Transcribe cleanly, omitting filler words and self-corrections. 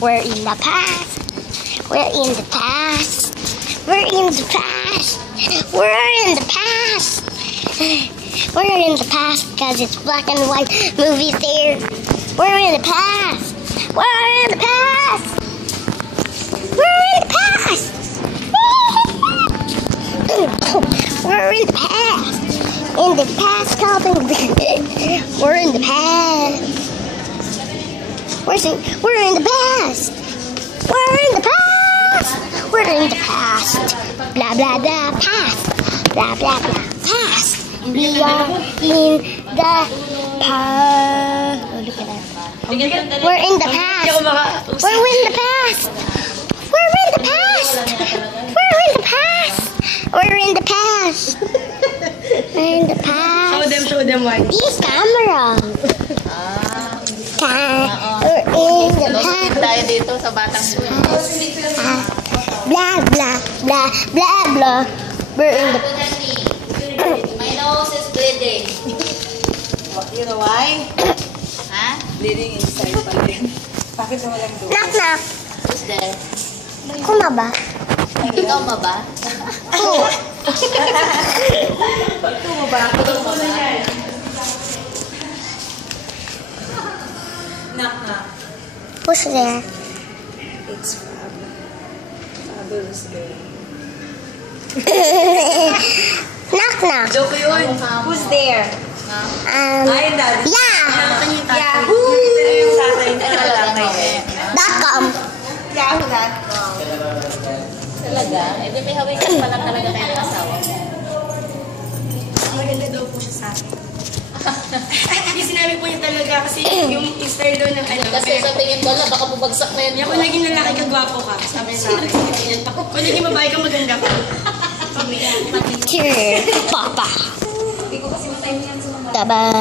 We're in the past. We're in the past. We're in the past. We're in the past. We're in the past because it's black and white movies there. We're in the past. We're in the past. We're in the past. We're in the past. In the past, Calvin. We're in the past. We're in the past. We're in the past. We're in the past. Blah blah blah past. Blah blah blah past. We are in the past. Oh, look at that. We're in the past. We're in the past. We're in the past. We're in the past. We're in the past. We're in the past. Show them why. This camera. We're in the past. Tayo dito sa batang Blah blah blah blah blah. We're in the My nose is bleeding. You know why? Ha? Bleeding inside pa rin. Bakit na walang doon? knock knock. Who's there? Kuma ba? Ikaw ma ba? Oo. Knock knock. Who's there? It's Fab. Fabulous day. Knock knock. Joke yun. Who's there? Ay, Daddy. Yeah. Yahoo! Ito yung tatay na lalaki. .com. Yahoo.com. Talaga? Eh, di may hawig ka pala talaga kayo ng asawa mo. Maganda daw po siya sa akin. Hindi sinabi po niya talaga kasi yung style daw ng ano. Kasi sa tingin ko lang, baka bubagsak na Kaya yun. kung naging lalaki ka, gwapo ka. Sabi sa akin. Kung naging babae ka, maganda ka. Cheer. Papa. Taba.